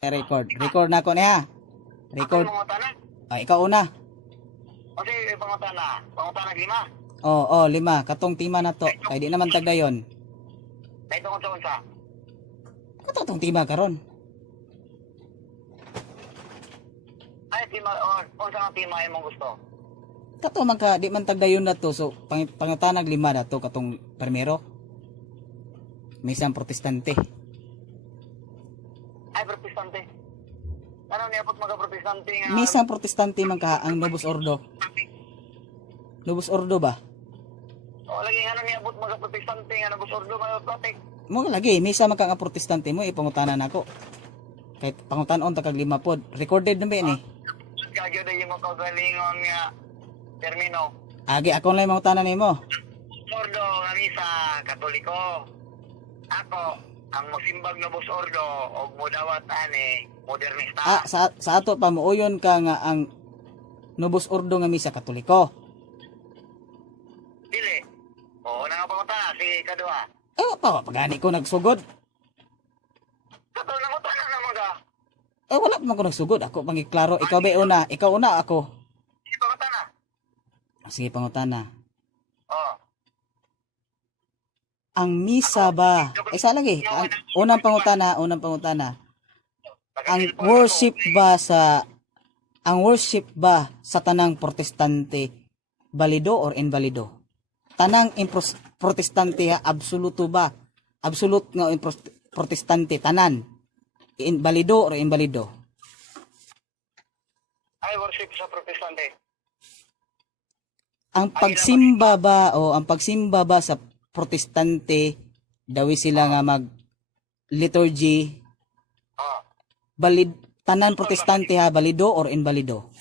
Record. Record na ako niya. Record. Ako pangutana. Ikaw una. O sige, pangutana. Pangutana 5. Oo, 5. Katong tima na to. Kaya di naman tagdayon. Dahil tungkol sa unsa. Katong tima karon. Ay, tima, unsa nga tima imong gusto? Kato man ka, di man tagdayon na to. So, pangutanag 5 na to. Katong primero. Misang protestante. Ay, protestante. Ano niya po't mga-protestante nga? Misang protestante man ka ang Novus Ordo. Novus Ordo ba? O, lagi ano niya po't mga-protestante nga nabusordo mga-protek. Mo lagi, misa man ka nga protestante mo, ipangutanan nako. Kahit pangutanon ta kag 5 pod. Recorded na ba ni? Kagyo na yung makagalingon nga termino. Agi ako lang mangutanan nimo. Ordo nga misa, katoliko. Ako, ang musimbag na busordo o mudawat ani, modernista. Sa ato pa muuyon ka nga ang Novus Ordo nga misa katoliko. Dili. O, nga pangutana, si kadua. Pagani ko nagsugod. Kato na mutana naman ka. Wala pa man ko nagsugod. Ako pangiklaro. Ikaw ba una? Ikaw una ako. Si pangutana. Sige, pangutana. O. Ang misa ba? Isa lagi. Unang pangutana. Ang worship ba sa tanang protestante balido or invalido? Tanang protestante ha, absoluto ba? Absolute nga protestante tanan. Balido or invalido? Ay, worship sa protestante. Ang pagsimba ba sa protestante dawi sila nga mag liturgy tanan protestante ha, balido or invalido?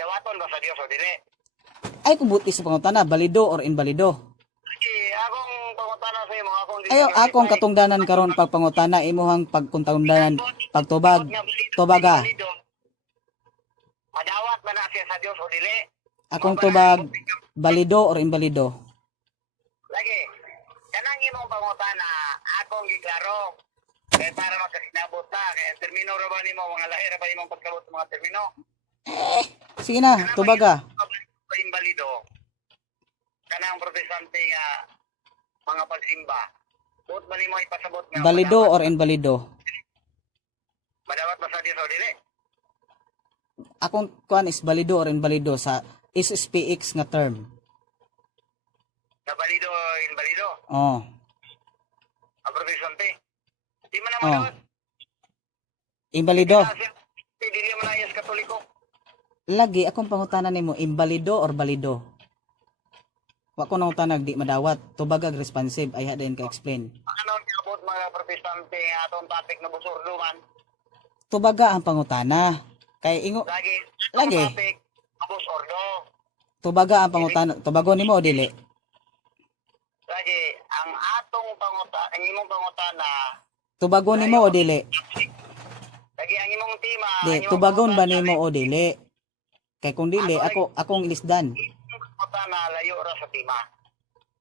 Dawaton ba sa Dios o dili? Ay kubuti sa pangutana, balido or invalido? Sige, akong pangutana sa imo, Akong katungdanan karon pag pangutana imuhang pagkuntungdanan tubaga. Madawat ba na siya sa Dios o dili? Akong tubag balido or invalido? Lagi. Kanang imong pangutana, akong giklaro. Kaya para makasinabot na, kaya termino ra ba nimo, mga lahi ra ba imong pagkabot sa mga termino? Sige na, tubaga. Invalido. Kanang protestante nga mga pagsimba. Buot ba nimo ipasabot nga Balido or invalido? madawat ba sa Dios o dili? Akong kuan is balido or invalido sa SSPX nga term. Na balido o invalido? Oh. Ang protestante. Di man na Oh. madawat. Invalido. Dili man ayos katoliko. Lagi akong pangutanan nimo invalido or balido. Wa ko nang tanag di madawat. Tubag ag responsive ay hadin ka explain. Ano niabot mga protestante nga atong topic na busurdo man? Tubaga ang pangutana. Kay ingo Lagi. Topic abos ordo. tubaga ang pangutana. Tubago nimo o dili? Lagi ang atong pangutana, ang imong pangutana. Tubago nimo o dili? Lagi ang imong tema. Di, ang imong tubagon ba pangutana, nimo o dili? Kay kung dili, akong ilisdan. Imong pangutana layo ra sa tema.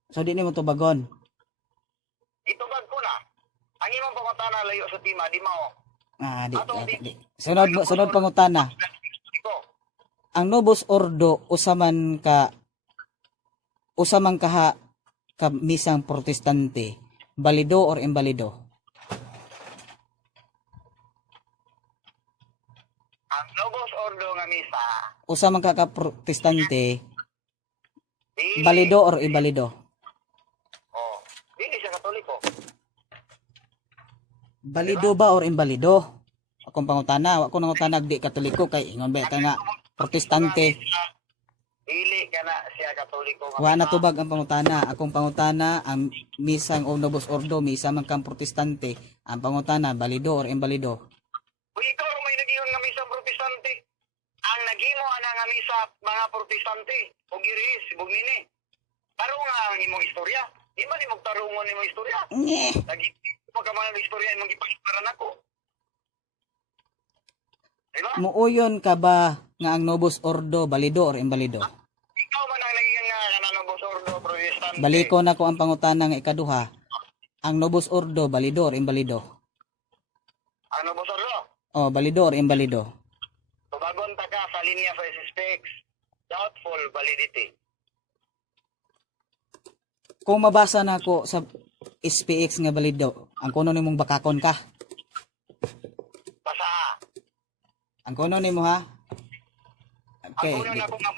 So di nimo tubagon. Itubag ko na. Ang imong pangutana layo sa tema, di mao. Di. Sunod pangutana. Ang Novus Ordo usaman ka misang protestante, balido or invalido? Ang Novus Ordo nga misa, Usaman ka protestante, dili, balido or invalido? dili siya katoliko. Balido ba or invalido? Akong pangutana, wa ko nangutanag di katoliko kay ingon ba ka nga protestante. Dili ka na siya katoliko. Wa na tubag ang pangutana. Akong pangutana, ang misang o Novus Ordo, misa man kang protestante. Ang pangutana, balido or invalido? Kung ikaw may naging nga misa protestante, ang nagimo ana nga misa mga protestante, o giris, bugnini. Taro nga ang imong istorya. Di ba ni magtarungon imong istorya? Nye. Lagi mo ka mga istorya imong ipasiparan ako. Diba? Muuyon ka ba nga ang Novus Ordo, balido or invalido? Ikaw man ang naging nga kanang busordo protestante. Baliko na ko ang pangutana nga ikaduha. Ang Novus Ordo, balido or invalido? Ano busordo? Oh, balido or invalido? Tubagon ta ka sa linya sa SPX. Doubtful validity. Kung mabasa na ako sa SPX nga balido, ang kuno nimong bakakon ka. Basa. Ang kuno nimo ha? Okay. Ako na ako nga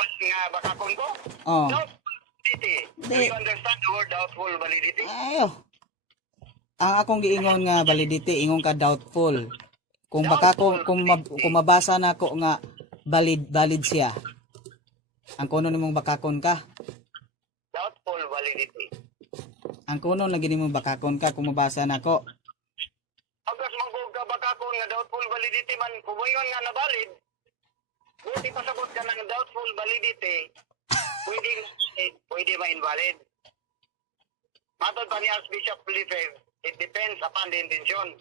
bakakon ko. Oh. Doubtful validity. Do you understand the word doubtful validity? Ayo. Ang akong giingon nga validity, ingon ka doubtful. Kung baka kung mabasa na ako nga valid siya. Ang kuno nimong bakakon ka. Doubtful validity. Ang kuno lagi nimong bakakon ka kung mabasa na ako. Agos manggug ka bakakon nga doubtful validity man kumoyon nga na valid. Buti pasabot ka ng doubtful validity. Pwede ma-invalid. Matod pa ni Archbishop Lefebvre, it depends upon the intention.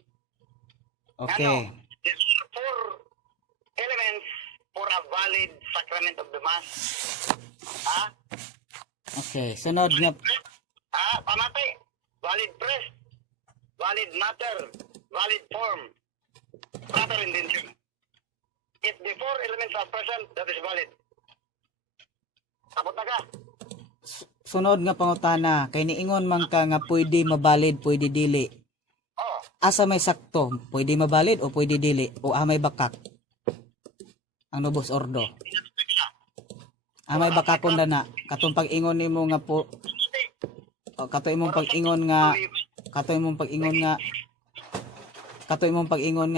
Okay. There's 4 elements for a valid sacrament of the Mass. Ha? Okay, sunod nga. Pamati. Valid priest. Valid matter. Valid form. Proper intention. If the 4 elements are present, that is valid. Sabot na ka. Sunod nga pangutana, kay niingon man ka nga pwede mabalid, pwede dili. Oh, Asa may sakto, pwede mabalid o pwede dili o may bakak. Ang nobos ordo. May bakakon na katong pag-ingon nimo nga po kato imong pag-ingon nga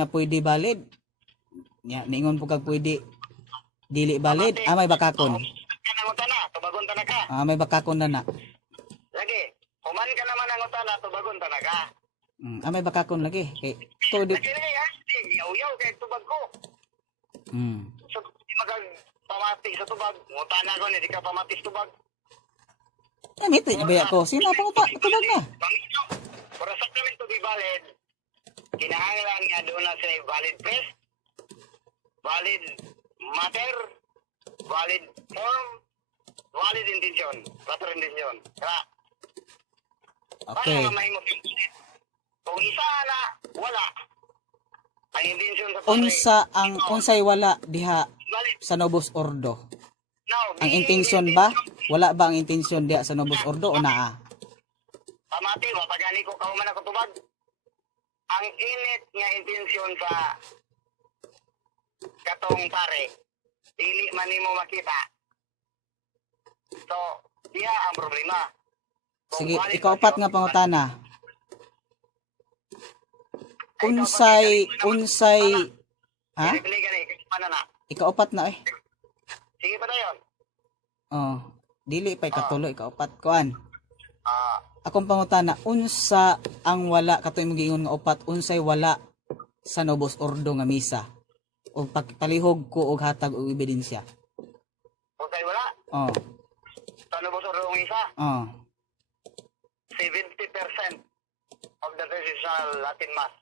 pwede balid. Nya niingon po kag pwede dili balid, may bakakon. kanang utana, tubagon ta na ka. May bakakon na. Lagi, human ka naman ang utana, tubagon ta na ka. May bakakon lagi. Kay to di. Lagi na yaw-yaw kay tubag ko. So, di magag pamati sa tubag. Utana ko ni, di ka pamati sa tubag. Namiti na ba ako? Sino pa tubag na? Panginoon, for a sacrament to be valid, kinahanglan nga doon na say valid priest, valid matter, valid form, valid intention, proper intention. Kaya, Okay. para mahimot yung valid. Kung isa na, wala. Ang intention sa Unsay wala diha valid. sa Novus Ordo? Now, Ang being intention ba? Wala ba ang intention diha sa Novus Ordo o naa? Pamati, mapagani ko kauman ako tubag. Ang init nga intensyon sa katong pare, dili man nimo makita. So, diha ang problema. Kung Sige, valid ikaupat ba nga siya, pangutana. Unsay ha? Pili ka na, ikasama na. Ikaupat na Sige pa dayon. Oh, dili pa ikatulo, ikaupat kuan. Ah, Akong pangutana, unsa ang wala katoy mo giingon nga upat, unsay wala sa Novus Ordo nga misa? O palihog ko og hatag og ebidensya. kung tayo wala, Oh, sa Novus Ordo ng isa, oh. 70% of the traditional Latin Mass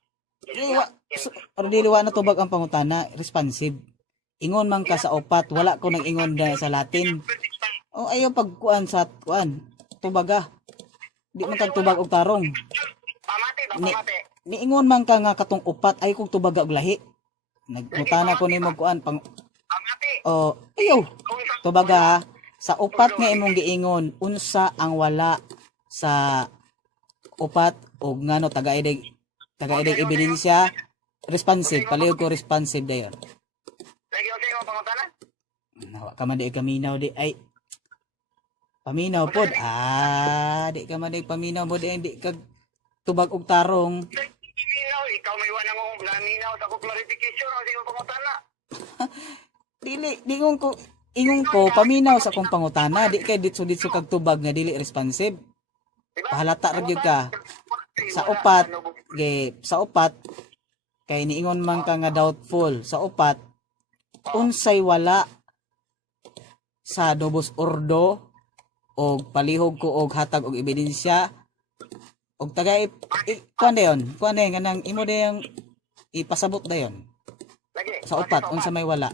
is Dili wa not in or dili wa na tubag ang pangutana, responsive. Ingon man ka sa upat, wala ko nang ingon na sa Latin. O ayaw pagkuan sa kuan, tubaga. Di man kag tubag og tarong. Pamati ba, Ni- pamati? Niingon man ka nga katong upat ay kog tubaga og lahi. Nagmutana ko nimo kuan pang Pamati. ayaw. Kung sa Tubaga sa upat nga imong giingon, unsa ang wala sa upat og ngano taga-ideg ebidensya responsive, palihog ko responsive dayon. lagi okay mo pangutanan? Nawa ka man di kaminaw di ay paminaw pod. Di ka man di paminaw mo di kag tubag og tarong. Minaw, ikaw may iwan ako naminaw sa ko clarification o sige pangutana. Dili ingon ko paminaw sa kong pangutana, di kay ditso kag tubag nga dili responsive. Diba? Pahalata ra gyud ka. Sa upat kay niingon man ka nga doubtful. Sa upat unsay wala sa Novus Ordo og palihog ko og hatag og ebidensya og taga kuan dayon kanang imo dayong ipasabot dayon Lagi. sa upat unsa may wala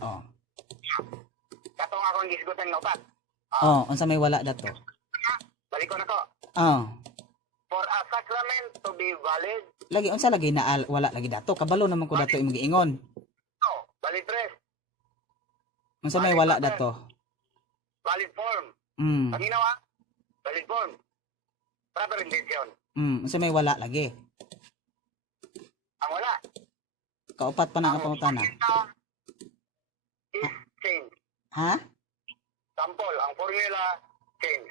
Katong akong gisgutan nga upat. unsa may wala dato Balik ko na ko. For a sacrament to be valid, lagi unsa lagi na wala lagi dato kabalo naman ko dato imong giingon Valid press. Unsa may wala dato? Valid form. Mm. Paminaw ha? Valid form. Proper intention. Unsa may wala lagi? Ang wala. Kaupat pa na ang pangutana. Is change. Ha? Sample, ang formula change.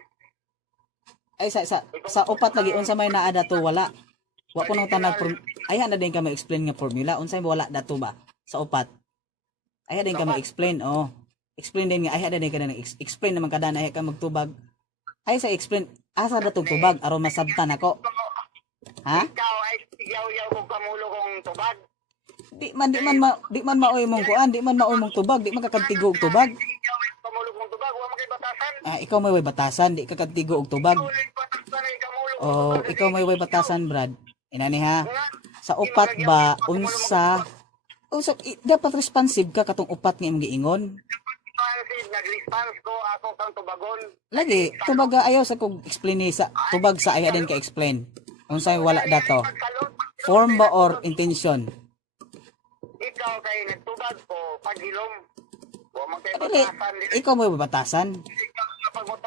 Ay sa upat lagi unsa may naa dato wala. Wa ko nang tanag ay na din ka ma-explain nga formula unsa may wala dato ba sa upat. Ay din ka ma-explain oh. Explain din nga ay din ka na explain naman kada na ka magtubag. Ay sa explain asa datong tubag aron masabtan ako. Ha? Ikaw ay sigaw-yaw kung kamulo kong tubag. Di man maoy mong kuan, di man maoy mong tubag, di man kakadtigo og tubag. Ikaw ay kamulo kong tubag. Huwag mo kay batasan. Ah, ikaw may way batasan, di ka kadtigo og tubag. Ikaw ay batasan ay kamulo kong Oh, tubag. ikaw may way batasan, Brad. Inani ha. Sa upat ba unsa dapat responsive ka katong upat nga imong giingon. Nag-response ko ako kang tubagon. Lagi, tubaga ayaw sa kog explain ni sa tubag sa aya din ka explain. Unsay wala dato? Form ba or intention? Ikaw kay nagtubag ko paghilom. Huwag mo kay Dili, batasan. ikaw may batasan.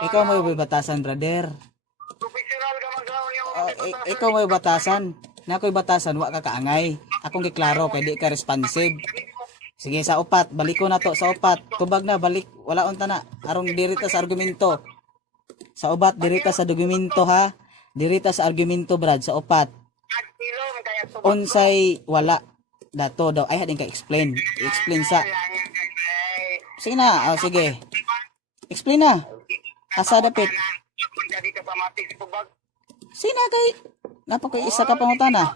Ikaw may batasan, brother. Professional ka mag-aon yung Ikaw may batasan. Na ako'y batasan, wa ka kaangay. Akong giklaro kay di ka responsive. Sige, sa upat, balik ko na to sa upat. Tubag na, balik. Wala unta na. Arong dirita sa argumento. Sa upat, dirita sa dokumento ha. Dirita sa argumento, Brad, sa upat. Paghilom kaya tubag. Unsay wala dato daw. Ay, hadin ka explain. I-explain sa... Sige na, oh, sige. Explain na. Asa dapit. Hindi ka pa matis tubag. Sige na kay... Napakoy isa ka pangutana.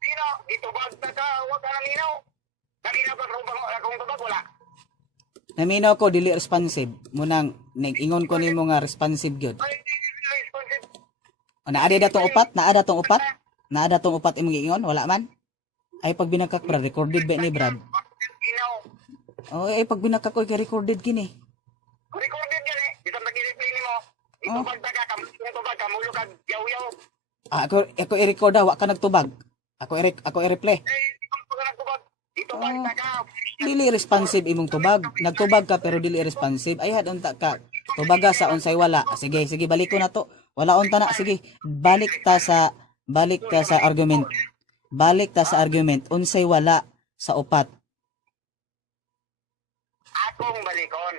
Sino? Itubag na ka. Huwag ka nang inaw. Naginaw ka kung tubag wala. Naminaw ko, dili responsive. Munang, nag-ingon ko nimo nga responsive gyud. Ay, hindi sila responsive. O, naada datong upat? Naada tong upat? Naada tong upat imong giingon? Wala man? Ay, pag binakak, Brad, recorded ba ni Brad? Inaw. O, ay, pag binakak ko, recorded gini. Recorded yan eh. Isang nag-i-replay ni mo. Itubag na ka. Itubag ka. Mulo ka. Yaw-yaw. Ah, ako i-record wa ka nagtubag. Ako i-replay. Eh, itubag ka nagtubag. Itubag na ka. Dili responsive imong tubag. Nagtubag ka pero dili responsive. Ay, hadunta ka. Tubaga sa unsay wala. Ah, sige, sige, balik ko na to. Wala unta na. Sige, balik ta sa argument. Balik ta sa argument. Unsay wala sa upat. Akong balikon.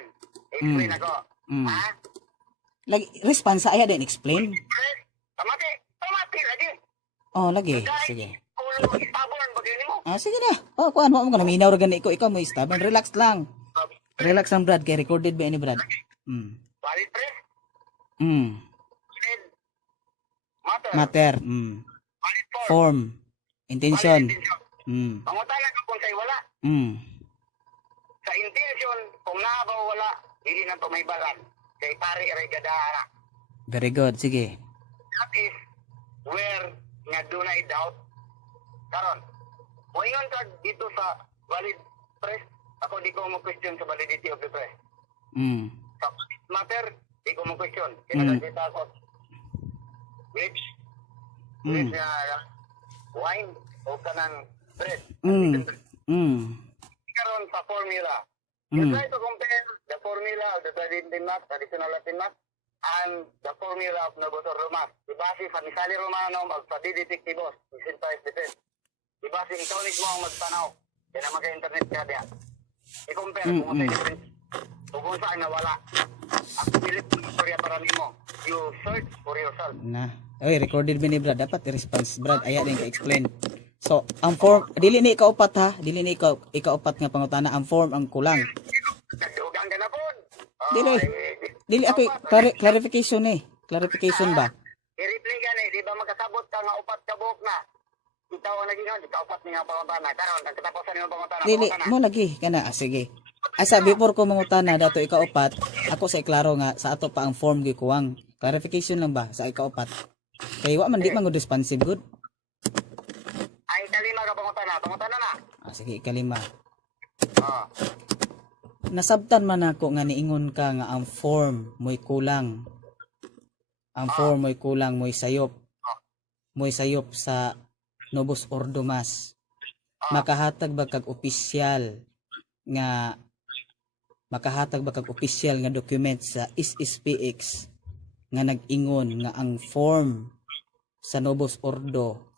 Explain ako. Mm. Ha? Lagi, response ay din explain. Eh, Tamati. Tamati lagi. Oh, lagi. Sige. Ulo istabon. Bagay ni mo. Ah, sige na. Oh, kuan mo mo naminaw ra gani ko. Ikaw mo stubborn. Relax lang. Relax lang, Brad. Kay recorded ba ni Brad? Valid press. Valid matter. Matter. Valid form. Form. Intention. Valid intention. Pangutana ka kung sa'yo wala. Sa intention, kung naabaw wala, hindi na to may balan. Kay pari aray gadara. Very good. Sige. That is where nga dunay doubt. Karon, moingon ka dito sa valid press, ako di ko mo question sa validity of the press. Sa valid matter, di ko mo question. Kinagagita ako. Which wine o kanang bread. Karon sa formula. You try to compare the formula of the traditional math, traditional Latin math, and the formula of Novotor Math. Ibase sa Misali Romano mag sa Didictivos, Synthesis Defense. Ibase ikaw mismo ang magtanaw. Kaya naman ka internet ka diya. I-compare kung ano yung difference. Kung saan nawala. Ang pilit ng istorya para nimo. You search for yourself. Na. Oy, recorded ba ni Brad? Dapat i-response. Brad, aya din ka-explain. So, ang form, dili ni ikaupat ha. Dili ni ikaupat nga pangutana. Ang form ang kulang. Nagdugang ka na po. Dili ako, clarification eh. Clarification ba? I-replay ka na. Di ba magkasabot ka nga upat ka buhok na? Ikaw ang naging ikaw upat nga pangutana. Karon, nagkatapusan yung pangutana. Dili, mo lagi. Kana, sige. Asa, before ko mangutana, dato ikaupat, ako sa iklaro nga, sa ato pa ang form gikuwang. Clarification lang ba sa ikaupat? Kaya wa man di man good responsive good. Ay, kalima ka pangutana. Pangutana na. Ah, sige, ikalima. Oh. Nasabtan man ako nga niingon ka nga ang form mo'y kulang. Ang form mo'y kulang, mo'y sayop. Mo'y sayop sa Novus Ordo Mas. Makahatag ba kag opisyal nga makahatag ba kag opisyal nga document sa SSPX nga nag-ingon nga ang form sa Novus Ordo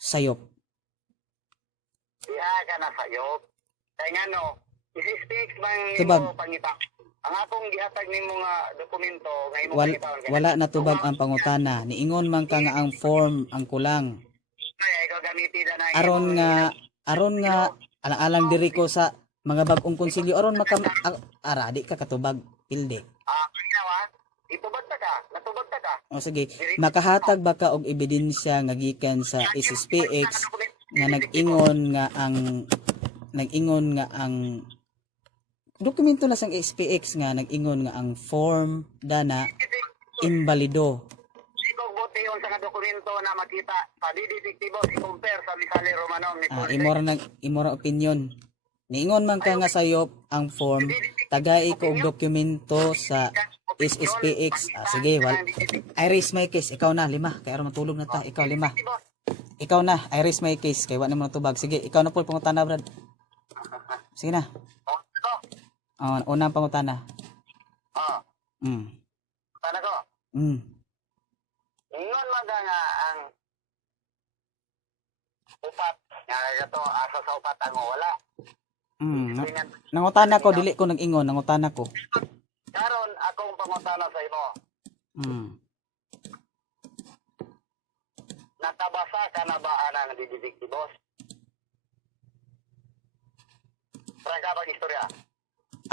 sayop. Diha ka na sayop. Kaya nga no, isi-speaks bang Tubag. nimo pangita. Ang akong gihatag nimo nga dokumento nga imo Wal, pangitawan. wala na tubag ang pangutana. Niingon man ka nga ang form ang kulang. Kaya ikaw gamitin na ng Aron nga alang diri ko sa mga bag-ong konsilyo aron di ka katubag pilde. Ginawa, itubag ta ka, natubag ta ka. O sige, makahatag ba ka og ebidensya nga gikan sa SSPX nga nag-ingon nga ang dokumento na sang SPX nga nag-ingon nga ang form dana invalido. Ikaw bote yun sa dokumento na makita sa didetectivo i-compare sa Misali Romanon ni Imora opinion. Niingon man ka nga sayop ang form tagay ko og dokumento sa SSPX. Sige, I raise my case. Ikaw na 5 kay aron matulog na ta. Ikaw 5. Ikaw na, I raise my case kay wa na mo tubag. Sige, ikaw na po pangutana, Brad. Sige na. Unang pangutana. Tana ko. Ingon man nga ang upat nga gato asa sa upat ang wala. Nangutana ko dili ko nag-ingon, nangutana ko. Karon akong pangutana sa imo. Nakabasa ka na ba anang didetectivos? Prangka pag istorya.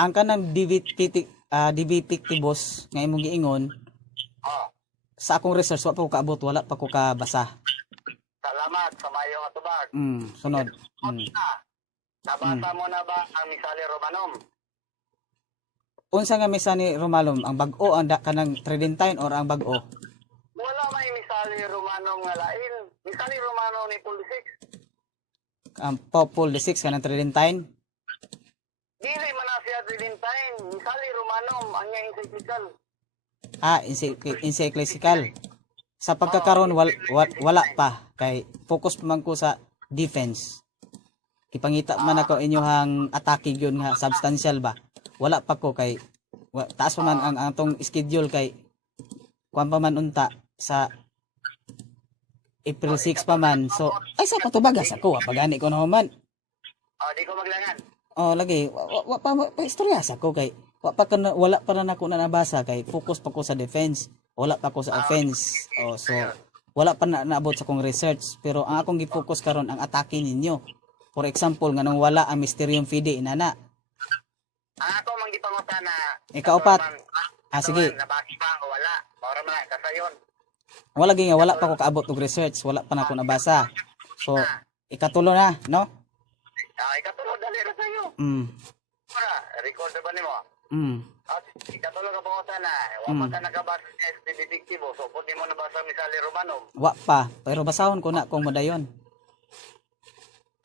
Ang kanang DBT nga imong giingon sa akong research wa pa ko kaabot, wala pa ko kabasa. Salamat sa mayo nga tubag. Sunod. Nabasa mo na ba ang Misali Romanom? Unsa nga misa ni Romalom, ang bag-o ang kanang Tridentine or ang bag-o? Wala may Misali Romanom nga lain. Misali Romanom ni Paul VI. Ang Paul VI kanang Tridentine? Dili man na siya Tridentine. Misali Romanom ang niya encyclical. Encyclical. Sa pagkakaroon wala pa kay focus man ko sa defense. Ipangita man ako inyohang atake gyud nga substantial ba. Wala pa ko kay taas pa man ang atong schedule kay kuan pa man unta sa April 6 pa man. So ay sa patubagas ako pagani ko na human. Di ko maglangan. Lagi wa pa istorya sa ko kay wala pa na ako na nabasa kay focus pa ko sa defense. Wala pa ko sa offense. So wala pa na naabot sa kong research pero ang akong gi-focus karon ang atake ninyo. For example nga nang wala ang Mysterium Fidei inana. Ako man gipangutana. Ikaw upat. Sige. Nabaki pa o wala. Para man kasayon. Wala gyud nga wala pa ko kaabot og research, wala pa na ako nabasa. So ikatulo na, no? Ikatulo dali ra sayo. Para record ba nimo? Ikatulo ka pangutana. Wa pa ka nakabasa sa detektibo. So pwede mo nabasa Misali Romanom. Wa pa, pero basahon ko na kung madayon.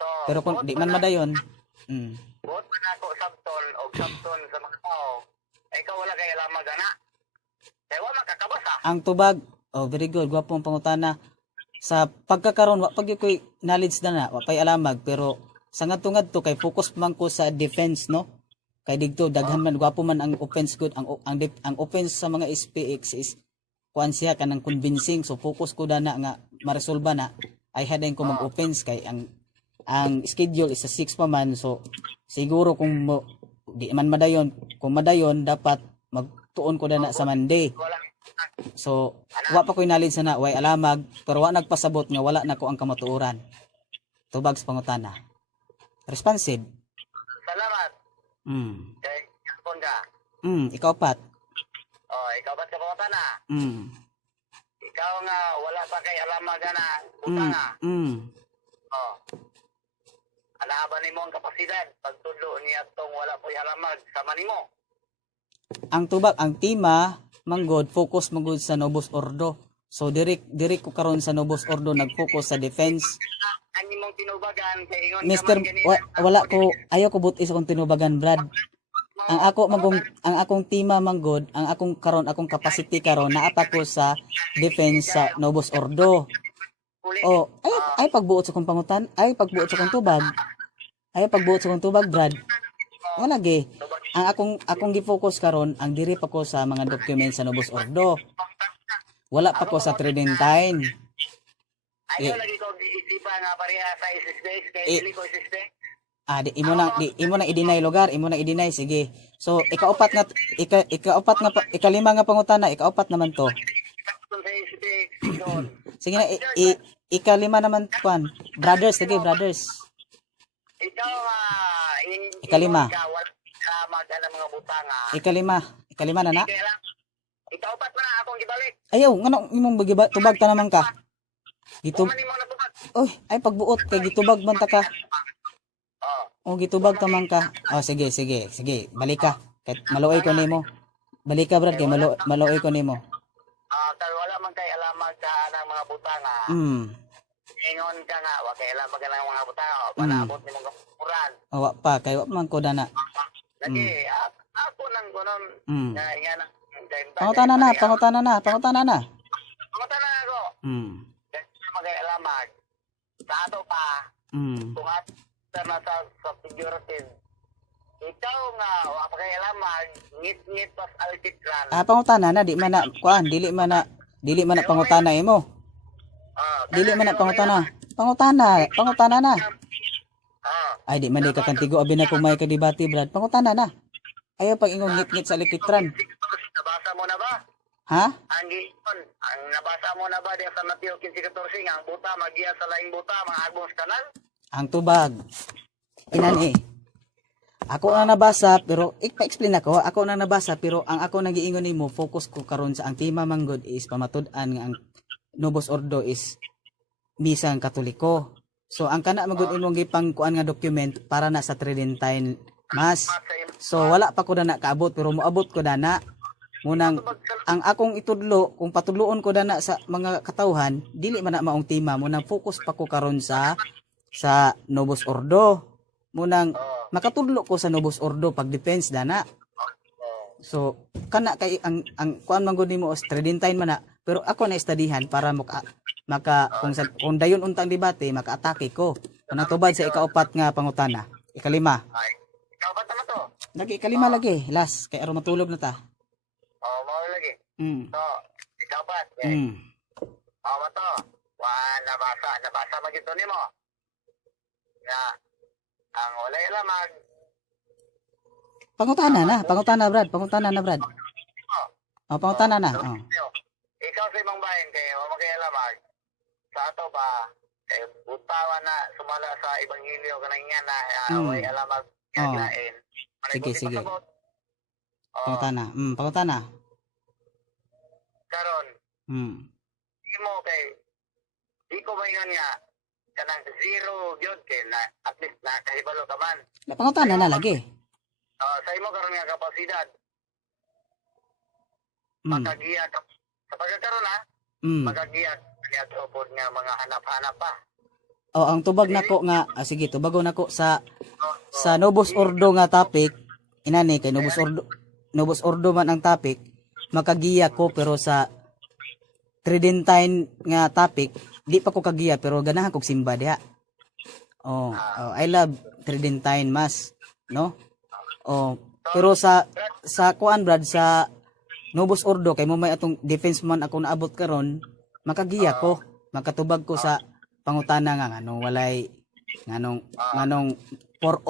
Pero kung di man madayon, buot man ako sabton o sabton sa mga tao, ikaw wala kay alamag ana. Kaya wala makakabasa. ang tubag, very good, gwapong pangutana. Sa pagkakaroon, wa pag ko'y knowledge na wa pa'y alamag, pero sa ngadto kay focus man ko sa defense, no? Kay digto, daghan man, gwapo man ang offense good, ang offense sa mga SPX is, kuan siya kanang convincing, so focus ko dana nga, maresolba na, ay hadayin ko mag-offense, kay ang schedule is sa 6 pa man, so siguro kung di man madayon, kung madayon dapat magtuon ko na sa Monday. So wa pa ko'y knowledge na way alamag pero wa nagpasabot nga wala na ko ang kamatuoran. Tubag sa pangutana. Responsive. Salamat. Kay yapon ka. Ikaw pat. Ikaw ba't ka pangutana? Ikaw nga wala pa kay alamag na utanga. Alaban nimo ang kapasidad pagtudlo niya tong wala po'y halamag sama nimo. Ang tubag, ang tima manggod focus manggod sa Novus Ordo. So direct ko karon sa Novus Ordo nag-focus sa defense. Ang imong tinubagan kay ingon Mr. Wala ko ayaw ko butis akong tinubagan, Brad. Ang akong tima manggod, ang akong capacity karon naa pa ko sa defense sa Novus Ordo. Ay pagbuot sa kong pangutan, ay pagbuot sa kong tubag. Ay pagbuot sa kong tubag, Brad. Wala gi. Ang akong gi-focus karon ang diri pa ko sa mga documents sa Nobus Ordo. Wala pa ko sa Tridentine. Ayaw lagi ko giisipan nga pareha sa SSD, kay dili ko SSD. Imo na i-deny lugar, imo na i-deny, sige. So ikaapat nga ikalima nga pangutana, ikaapat naman to. Kung sa SSD, doon. Sige na ikalima naman kwan. Brothers, sige, brothers. Ikaw Ikalima. Ikaw, wala ka mag-ano mga butanga. Ikalima na na. Kaya lang, ikaw pat man akong gibalik. Ayaw, ngano imong tubag ta naman ka. Kuman mo na tubag. Oy, ay pagbuot kay gitubag man ta ka. Oh. O gitubag ta man ka. Oh, sige. Balik ka. Kahit maluoy ko nimo. Balik ka, Brad, kay maluoy ko nimo. Kaya wala man kay alamag ka ng mga butanga. Ingon ka nga, wa kay alamag ka ng mga butanga. Panabot ni mong kapuran. O wa pa, kay wa man ko dana. Lagi, ako nang gunon. Nga nang Pangutana na. Pangutana na ako. Mm. Magay alamag. Sa ato pa, kung ato na sa figurative, ikaw nga, wa pa kay alamag, ngit-ngit pas alkitran. Pangutana na, dili man na pangutana imo. Dili man na pangutana. Pangutana na. Ay, di man di ka kantigo abi na kung may kadibati, Brad. Pangutana na. Ayaw pag ingong ngit-ngit sa likitran. Nabasa mo na ba? Ha? Ang nabasa mo na ba diya sa Mateo 15:14 ang buta magiya sa laing buta mga agos kanan? Ang tubag. Inani. Ako na nabasa pero ipa-explain ako. Ako na nabasa pero ang ako nagiingon nimo focus ko karon sa ang tema manggod is pamatud-an nga ang Novus Ordo is bisang Katoliko. So ang kana magud imong gipang kuan nga document para na sa Tridentine Mass. So wala pa ko dana kaabot pero moabot ko dana. Munang ang akong itudlo kung patudloon ko dana sa mga katawhan dili man na maong tema munang focus pa ko karon sa Novus Ordo. Munang makatudlo ko sa Novus Ordo pag defense dana. So kana kay ang kuan man gud nimo Tridentine man na pero ako na estadihan para kung dayon untang debate makaatake ko. Kanang tubad sa ikaapat nga pangutana. Ikalima. Ikaw ba tama to? Lagi ikalima lagi. Last kay aron matulog na ta. Mao lagi. So, ikaw ba? Mao to. Nabasa magito nimo. Ya. Ang walay lamag. Pangutana na, Brad. Pangutana na. Ikaw sa ibang bayan kayo, makialamag. Sa ato ba, kay butawa na sumala sa ebanghelyo kanang yan na way alamag kaglain. Sige. Pangutana. Karon, imo kay di ko maingon nga kanang zero gyud kay na at least na kahibalo ka man. Pangutana na lagi. Sa imo karon nga kapasidad makagiya ka sa pagkakaroon makagiya niya tupod nga mga hanap-hanap pa. Ang tubag nako nga sige tubagon nako sa Novus Ordo nga topic inani kay Novus Ordo man ang topic makagiya ko pero sa Tridentine nga topic di pa ko kagiya pero ganahan kog simba diha. I love Tridentine Mass, no? Pero sa kuan, Brad, sa Novus Ordo kay mo may atong defense man ako naabot karon makagiya ko makatubag ko sa pangutana nga nganong walay nganong for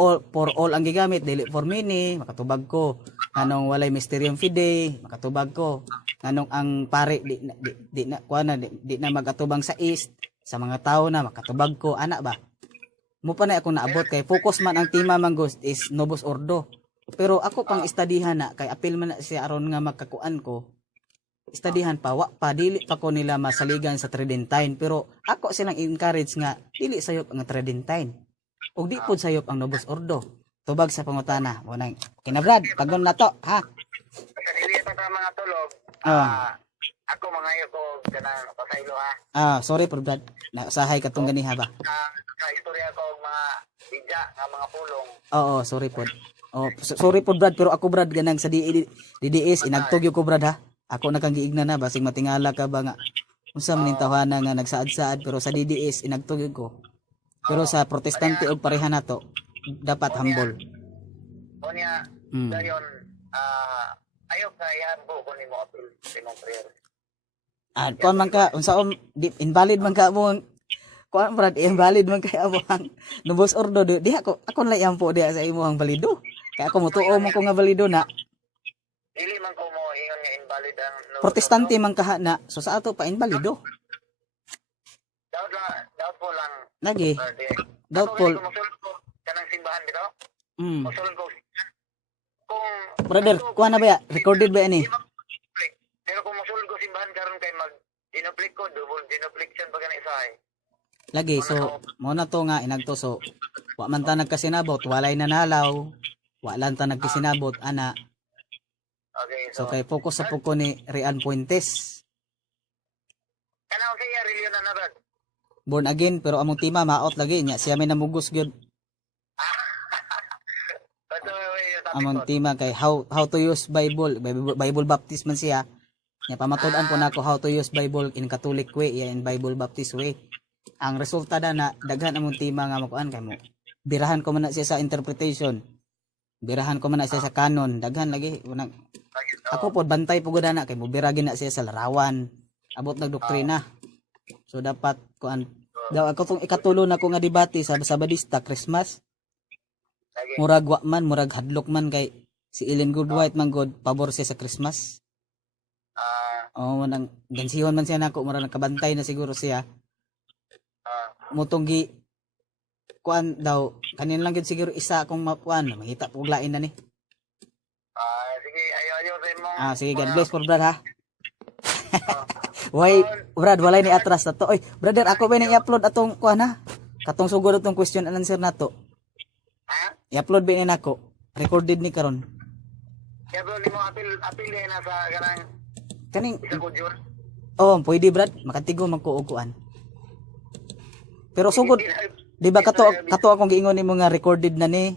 all ang gigamit dili for many makatubag ko nganong walay mysterium fidei makatubag ko nganong ang pare di na magatubang sa east sa mga tao na makatubag ko ana ba mo pa na ako naabot kay focus man ang tema man ghost is Novus Ordo. Pero ako pang istadihan na kay apil man na siya aron nga magkakuan ko. Istadihan pa dili pa ko nila masaligan sa Tridentine pero ako silang encourage nga dili sayop ang Tridentine. Ug di pud sayop ang Novus Ordo. Tubag sa pangutana. Mo nang kinabrad paggon na to ha. Sa dili pa sa mga tulog. Ako mangayo ko kanang pasaylo ha. Sorry por Brad. Nasahay katong ganiha ba. Istorya ko mga bidya nga mga pulong. Oo, sorry po. Sorry po Brad pero ako Brad ganang sa DDS inagtugyo ko Brad ha. Ako na kang giigna na basig matingala ka ba nga unsa man tawhana nga nagsaad-saad pero sa DDS inagtugyo ko. Pero sa protestante og pareha nato dapat humble. Kunya, Mm. dayon, ayaw ka ihambo kung nimo apil sa imong prayer. Kuan man ka unsaon invalid man ka mo kuan brad invalid man kay amo ang nubos ordo di ako lay ampo diha sa imo ang balido. Kaya ako mutuo man ko nga balido na Dili man ko mo ingon nga invalid ang protestante man kaha na so sa ato pa invalido. Doubtful lang. Lagi doubtful. Kung musulod ko kanang simbahan dito, Mm. musulod ko kung Brother, kuha na ba ya? Recorded ba ini? pero kung musulod ko simbahan karon kay mag dinuplik ko double dinuplication pa gani sa ay. Lagi so mo na to nga inagto so wa man ta nagkasinabot, walay nanalaw. Wa lang ta nagkasinabot ana. Okay, So so kay focus sa puko ni Rian Puentes. kanang siya religion na nabad. Born again pero among tima maot lagi nya siya may namugos gyud Pero among tima kay how to use Bible Baptist man siya. Nya pamatud-an po nako how to use Bible in Catholic way yeah, in Bible Baptist way. Ang resulta na daghan among tima nga makuan kay mo. Birahan ko man na siya sa interpretation. Birahan ko man na siya sa canon, daghan lagi unang ako pod bantay pugod na kay mo biragin na siya sa larawan. Abot nag doktrina. So dapat kuan daw ako tong ikatulo na ko nga debate sa Sabadista Christmas. Murag wa man murag hadlok man kay si Ellen Goodwhite man god pabor siya sa Christmas. Oh nang gansihon man siya nako murag nakabantay na siguro siya. Mutong gi kuan daw kanin lang gid siguro isa akong makuan makita pug lain na ni. sige, ayo sa imong Sige God bless for brad ha. Why brad walay ni atras na to. Oy brother ako ba ni i-upload atong kuan ha. Katong sugod atong question and answer nato. ha? I-upload ba ni nako? Recorded ni karon. Kaya bro, nimo apil na sa kanang Kaning isa ko jur. oh pwede brad makatigo man ko og kuan. Pero sugod di ba kato akong giingon nimo nga recorded na ni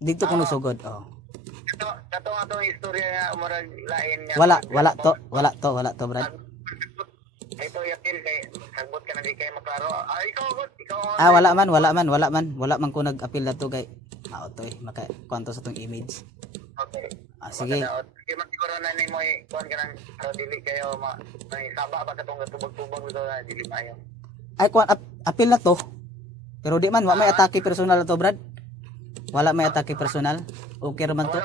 dito kuno sugod. Oh. Kato atong istorya nga murag lain nga. Wala to brad. Ito yakin kay sagbot ka na di kay maklaro. Ikaw god, ikaw. Wala man ko nag-appeal na to kay to maka kwanto sa tong image. Okay. Sige. Sige man siguro na ni mo kuan ka nang dili kayo may saba ba katong tubag-tubag dito na dili maayo. Ay kuan appeal na to. Pero di man wa may atake personal na to brad. Wala may atake personal. Okay ra man to.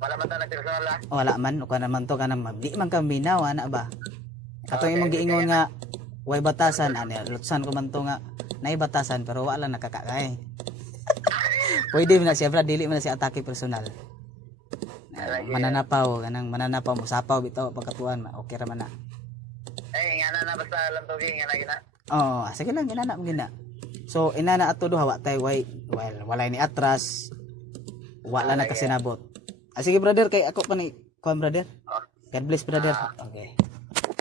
Wala man ta na personal ha. Wala man o naman to kanang di man kami minaw ana ba. Katong imong giingon nga way batasan ani lutsan ko man to nga nay batasan pero wala nakakakay. Pwede man na siya brad dili man na siya atake personal. Mananapaw mo sapaw bitaw pagkatuan okay ra man na. Nga na basta lang to nga na. Oo, sige lang inana mo gina. So inana ato duha wa tay walay ni atras. Wala na kasinabot. Sige brother kay ako pa ni kuan brother. God bless brother. Okay.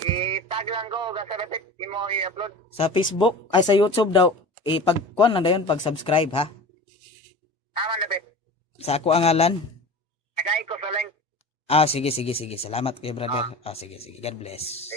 I-tag lang ko kasaratik imo i-upload. Sa Facebook ay sa YouTube daw pag kuan lang dayon pag subscribe ha. Tama na bet. Sa ako ang ngalan. Nagay ko sa link. Sige. Salamat kay brother. Sige. God bless.